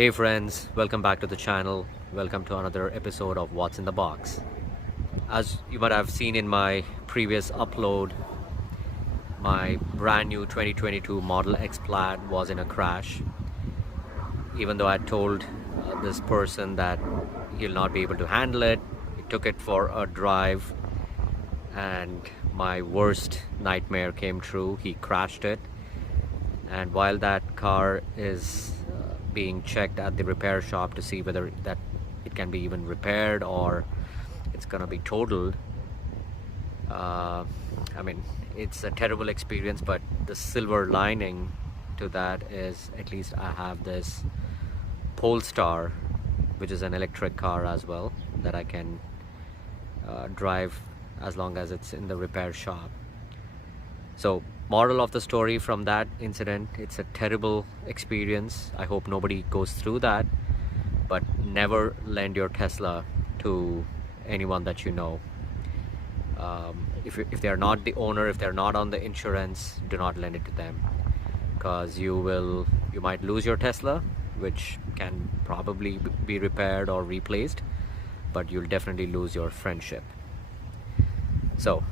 Hey friends, welcome back to the channel. Welcome to another episode of What's in the Box. As you might have seen in my previous upload, my brand new 2022 Model X Plaid was in a crash. Even though I told this person that he'll not be able to handle it, he took it for a drive and my worst nightmare came true. He crashed it, and while that car is being checked at the repair shop to see whether that it can be even repaired or it's gonna be totaled, I mean, it's a terrible experience, but the silver lining to that is at least I have this Polestar, which is an electric car as well, that I can drive as long as it's in the repair shop. So, moral of the story from that incident, it's a terrible experience. I hope nobody goes through that, but never lend your Tesla to anyone that you know. If they're not the owner, if they're not on the insurance, do not lend it to them, because you might lose your Tesla, which can probably be repaired or replaced, but you'll definitely lose your friendship. So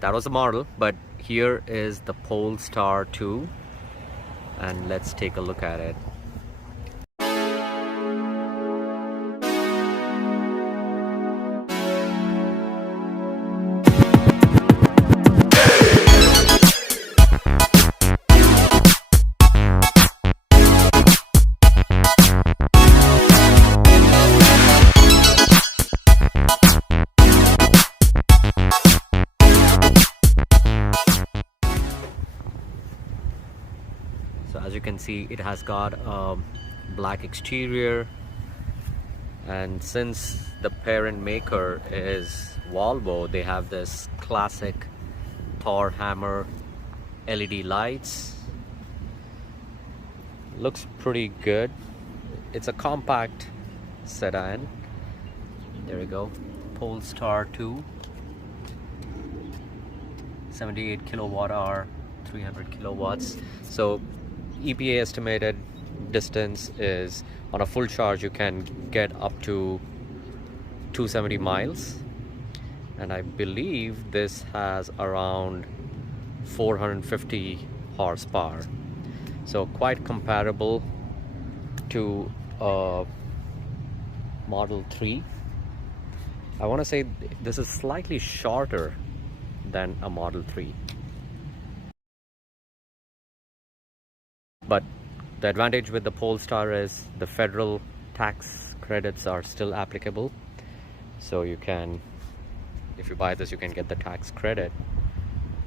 that was the model, but here is the Polestar 2, and let's take a look at it. So as you can see, it has got a black exterior, and since the parent maker is Volvo, they have this classic Thor hammer LED lights. Looks pretty good. It's a compact sedan. There we go, Polestar 2, 78 kilowatt hour, 300 kilowatts. So EPA estimated distance is, on a full charge you can get up to 270 miles, and I believe this has around 450 horsepower, so quite comparable to a Model 3. I want to say this is slightly shorter than a Model 3. But the advantage with the Polestar is the federal tax credits are still applicable. So you can, if you buy this, you can get the tax credit,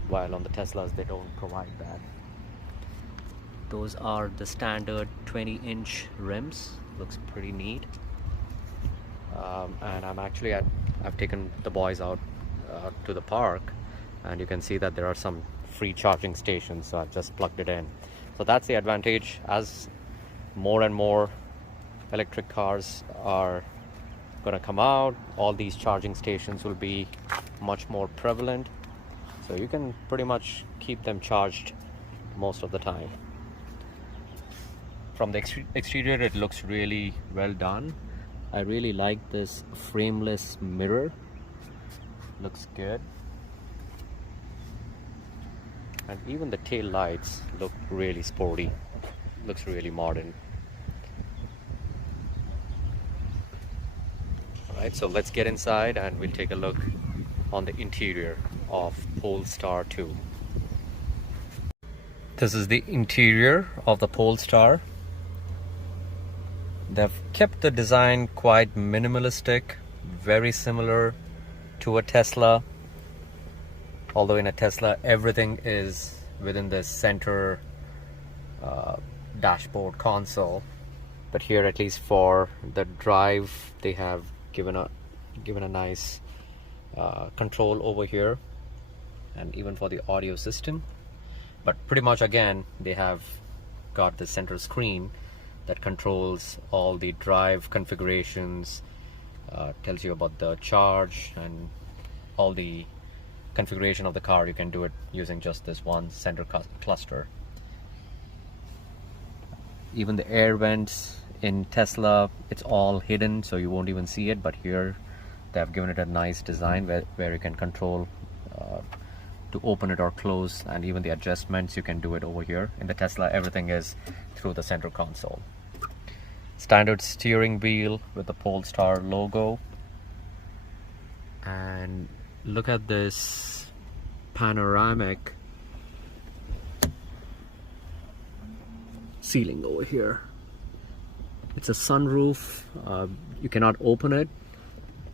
while on the Teslas they don't provide that. Those are the standard 20-inch rims. Looks pretty neat. And I've taken the boys out to the park, and you can see that there are some free charging stations, so I've just plugged it in. So that's the advantage. As more and more electric cars are going to come out, all these charging stations will be much more prevalent, so you can pretty much keep them charged most of the time. From the exterior, it looks really well done. I really like this frameless mirror. Looks good. And even the tail lights look really sporty. Looks really modern. Alright, so let's get inside and we'll take a look on the interior of Polestar 2. This is the interior of the Polestar. They've kept the design quite minimalistic, very similar to a Tesla. Although in a Tesla, everything is within the center dashboard console, but here, at least for the drive, they have given a nice control over here, and even for the audio system. But pretty much, again, they have got the center screen that controls all the drive configurations, tells you about the charge and all the configuration of the car. You can do it using just this one center cluster. Even the air vents In Tesla, it's all hidden, so you won't even see it, but here they have given it a nice design where you can control to open it or close, and even the adjustments you can do it over here. In the Tesla, everything is through the center console. Standard steering wheel with the Polestar logo, and look at this panoramic ceiling over here. It's a sunroof. You cannot open it,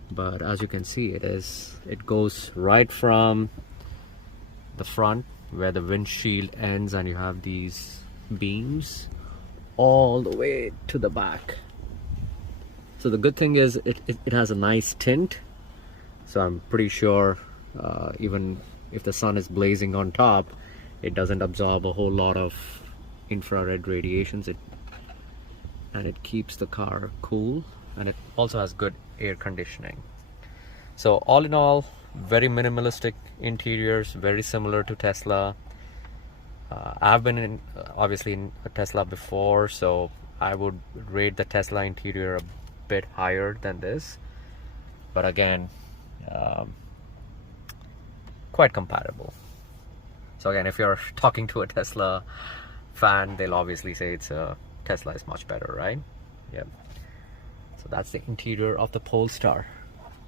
but as you can see, it goes right from the front where the windshield ends, and you have these beams all the way to the back. So the good thing is it has a nice tint, so I'm pretty sure even if the sun is blazing on top, it doesn't absorb a whole lot of infrared radiations, and it keeps the car cool, and it also has good air conditioning. So all in all, very minimalistic interiors, very similar to Tesla. I've been obviously in a Tesla before, so I would rate the Tesla interior a bit higher than this, but again, quite compatible. So again, if you're talking to a Tesla fan, they'll obviously say Tesla is much better, right? Yeah. So that's the interior of the Polestar.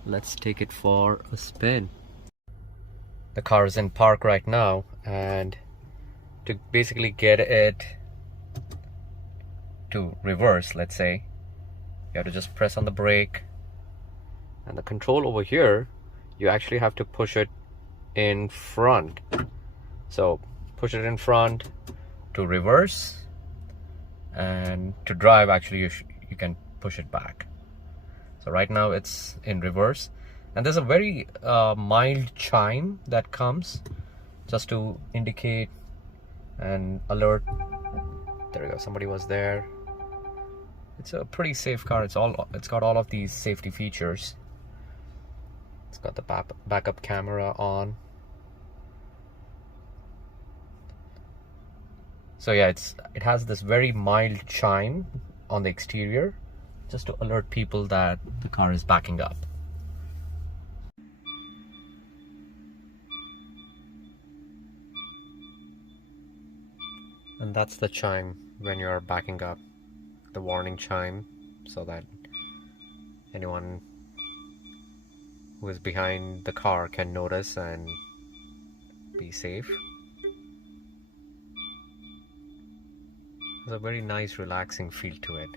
Let's take it for a spin. The car is in park right now, and to basically get it to reverse, let's say, you have to just press on the brake, and the control over here, you actually have to push it in front. So push it in front to reverse, and to drive, actually you can push it back. So right now it's in reverse, and there's a very mild chime that comes just to indicate and alert. There we go, somebody was there. It's a pretty safe car. It's got all of these safety features. It's got the backup camera on. So yeah, it has this very mild chime on the exterior, just to alert people that the car is backing up. And that's the chime when you're backing up, the warning chime, so that anyone who is behind the car can notice and be safe. There's a very nice relaxing feel to it.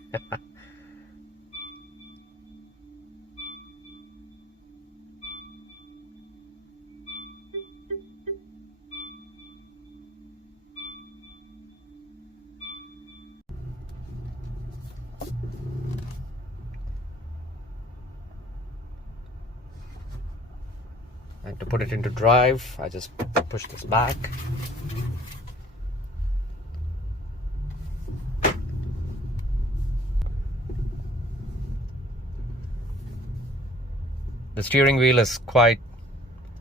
And to put it into drive, I just push this back. The steering wheel is quite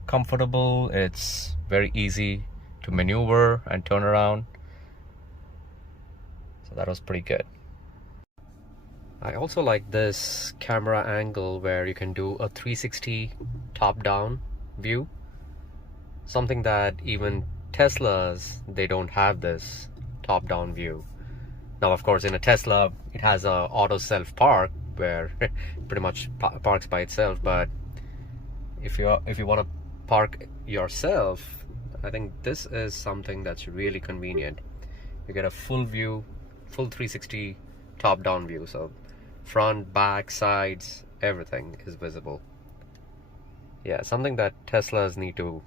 comfortable. It's very easy to maneuver and turn around. So that was pretty good. I also like this camera angle where you can do a 360 top-down view. Something that even Teslas, they don't have this top-down view. Now, of course, in a Tesla, it has a auto self-park where it pretty much parks by itself, but if you want to park yourself, I think this is something that's really convenient. You get a full view, full 360 top-down view, so front, back, sides, everything is visible. Yeah, something that Teslas need to,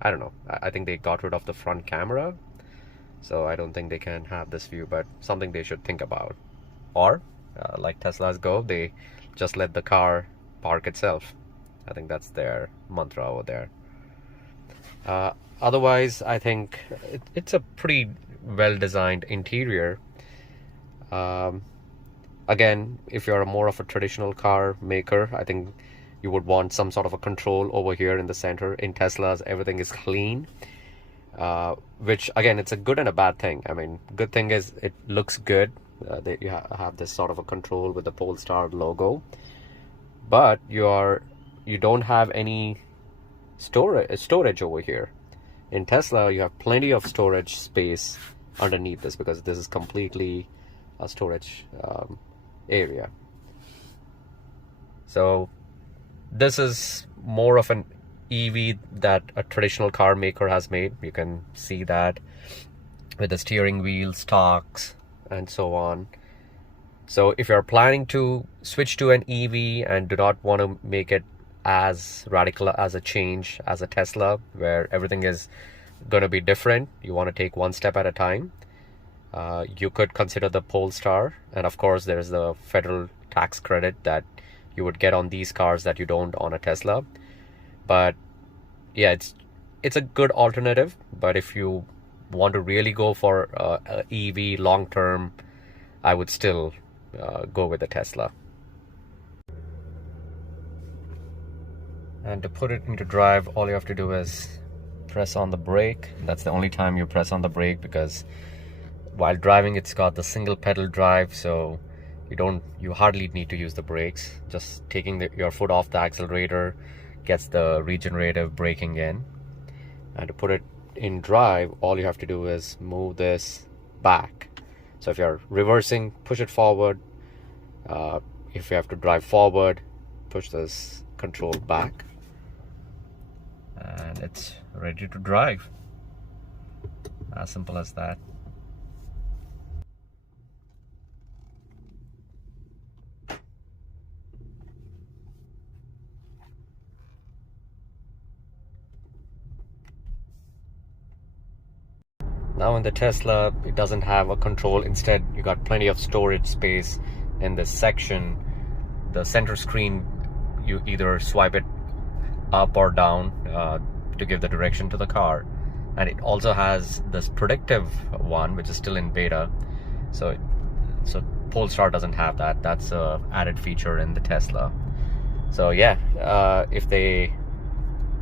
I don't know, I think they got rid of the front camera, so I don't think they can have this view, but something they should think about. Or like Teslas go, they just let the car park itself. I think that's their mantra over there. Otherwise, I think it's a pretty well-designed interior. Again, if you're more of a traditional car maker, I think you would want some sort of a control over here in the center. In Teslas, everything is clean, which again, it's a good and a bad thing. I mean, good thing is it looks good You have this sort of a control with the Polestar logo, but you don't have any storage over here. In Tesla, you have plenty of storage space underneath this, because this is completely a storage area. So this is more of an EV that a traditional car maker has made. You can see that with the steering wheel, stalks, and so on. So if you're planning to switch to an EV and do not want to make it as radical as a change as a Tesla, where everything is going to be different, you want to take one step at a time, you could consider the Polestar. And of course, there's the federal tax credit that you would get on these cars that you don't on a Tesla. But yeah, it's a good alternative. But if you want to really go for a EV long term, I would still go with the Tesla. And to put it into drive, all you have to do is press on the brake. That's the only time you press on the brake, because while driving it's got the single pedal drive, so you hardly need to use the brakes. Just taking your foot off the accelerator gets the regenerative braking in. And to put it in drive, all you have to do is move this back. So if you're reversing, push it forward. If you have to drive forward, push this control back, and it's ready to drive. As simple as that. Now in the Tesla, it doesn't have a control. Instead, you got plenty of storage space in this section. The center screen, you either swipe it up or down to give the direction to the car. And it also has this predictive one, which is still in beta. So Polestar doesn't have that. That's a added feature in the Tesla. So yeah, if they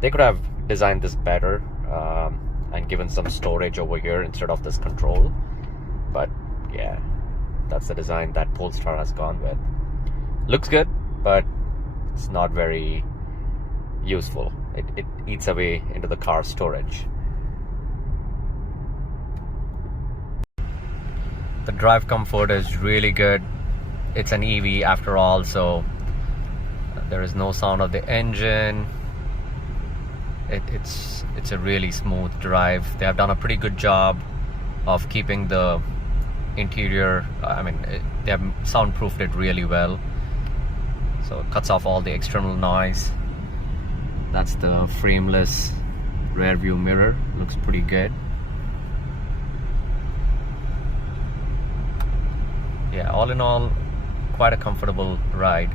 could have designed this better, and given some storage over here instead of this control. But yeah, that's the design that Polestar has gone with. Looks good, but it's not very useful. It eats away into the car storage. The drive comfort is really good. It's an EV after all, so there is no sound of the engine. It's a really smooth drive. They have done a pretty good job of keeping the interior, they have soundproofed it really well, so it cuts off all the external noise. That's the frameless rear view mirror. Looks pretty good. Yeah, all in all, quite a comfortable ride.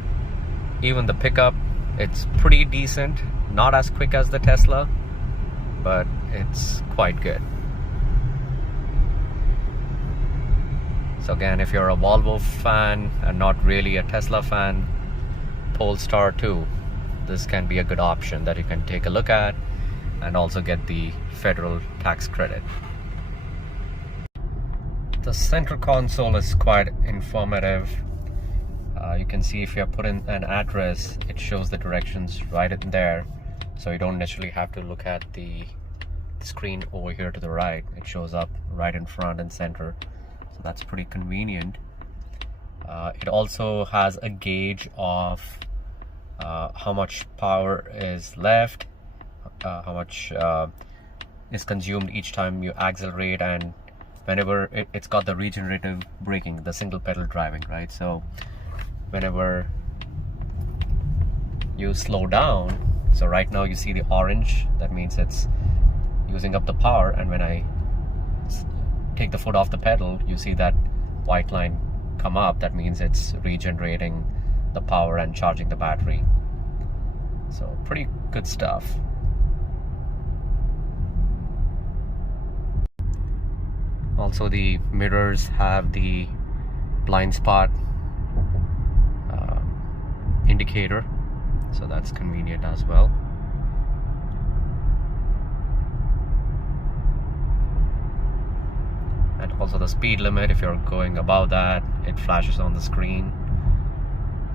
Even the pickup, it's pretty decent. Not as quick as the Tesla, but it's quite good. So again, if you're a Volvo fan and not really a Tesla fan, Polestar 2, this can be a good option that you can take a look at and also get the federal tax credit. The center console is quite informative. You can see if you put in an address, it shows the directions right in there. So you don't necessarily have to look at the screen over here to the right. It shows up right in front and center. So that's pretty convenient. It also has a gauge of how much power is left, how much is consumed each time you accelerate, and whenever it's got the regenerative braking, the single pedal driving, right? So whenever you slow down, so right now you see the orange, that means it's using up the power, and when I take the foot off the pedal, you see that white line come up, that means it's regenerating the power and charging the battery. So pretty good stuff. Also, the mirrors have the blind spot indicator, so that's convenient as well. And also the speed limit, if you're going above that, it flashes on the screen.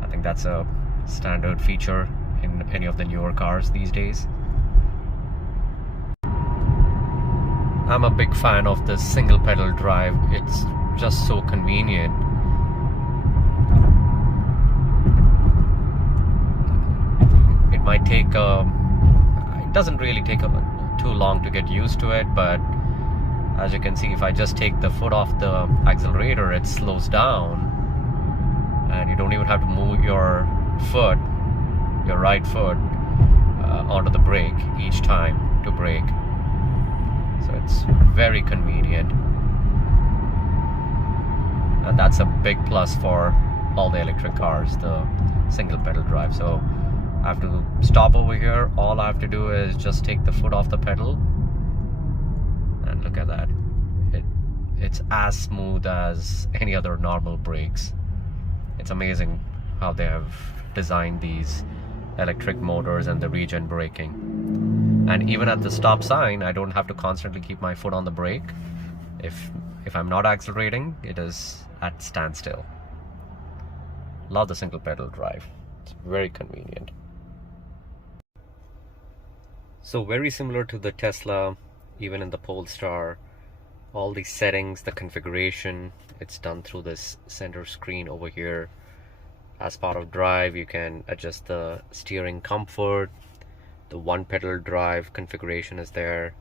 I think that's a standard feature in any of the newer cars these days. I'm a big fan of this single pedal drive. It's just so convenient. It might take it doesn't really take too long to get used to it, but as you can see, if I just take the foot off the accelerator, it slows down, and you don't even have to move your foot, your right foot, onto the brake each time to brake. So it's very convenient, and that's a big plus for all the electric cars, the single pedal drive. So I have to stop over here. All I have to do is just take the foot off the pedal, and look at that. It's as smooth as any other normal brakes. It's amazing how they have designed these electric motors and the regen braking. And even at the stop sign, I don't have to constantly keep my foot on the brake. If I'm not accelerating, it is at standstill. Love the single pedal drive. It's very convenient. So very similar to the Tesla, even in the Polestar, all the settings, the configuration, it's done through this center screen over here. As part of drive, you can adjust the steering comfort. The one pedal drive configuration is there.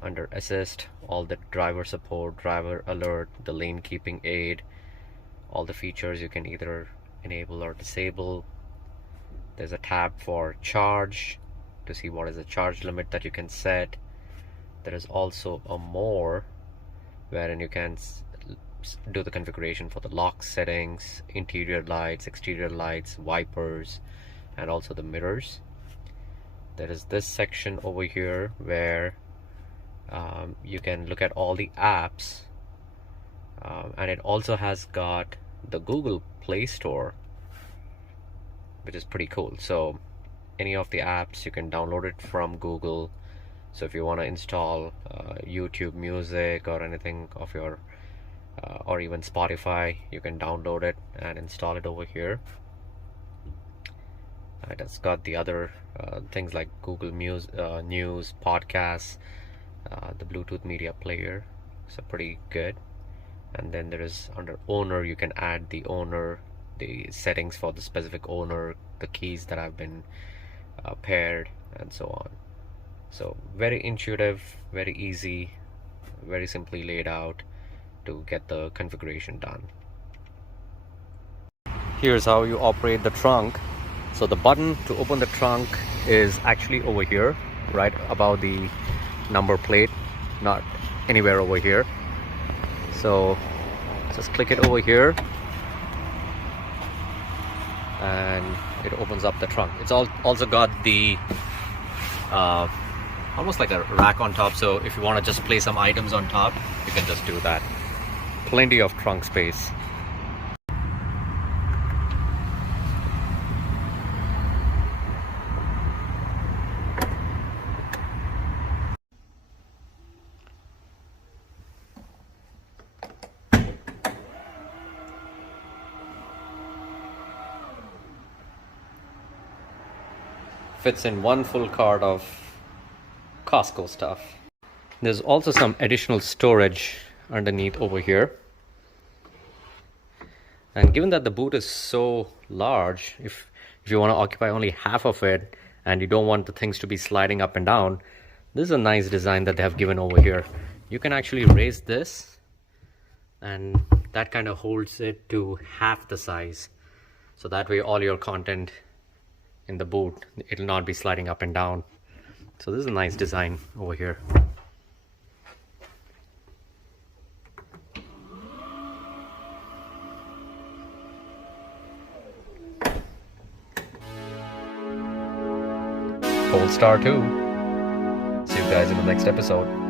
Under assist, all the driver support, driver alert, the lane keeping aid, all the features you can either enable or disable. There's a tab for charge to see what is the charge limit that you can set. There is also a more, wherein you can do the configuration for the lock settings, interior lights, exterior lights, wipers, and also the mirrors. There is this section over here where you can look at all the apps, and it also has got the Google Play Store, which is pretty cool. So any of the apps, you can download it from Google. So if you want to install YouTube Music or anything of your or even Spotify, you can download it and install it over here. It has got the other things like Google News, podcasts, the Bluetooth media player, so pretty good. And then there is under owner, you can add the owner, the settings for the specific owner, the keys that have been paired, and so on. So very intuitive, very easy, very simply laid out to get the configuration done. Here's how you operate the trunk. So the button to open the trunk is actually over here, right above the number plate, not anywhere over here. So just click it over here and it opens up the trunk. It's also got the almost like a rack on top, so if you want to just place some items on top, you can just do that. Plenty of trunk space. Fits in one full cart of Costco stuff. There's also some additional storage underneath over here. And given that the boot is so large, if you want to occupy only half of it and you don't want the things to be sliding up and down, this is a nice design that they have given over here. You can actually raise this and that kind of holds it to half the size. So that way all your content in the boot, it'll not be sliding up and down. So this is a nice design over here. Polestar 2. See you guys in the next episode.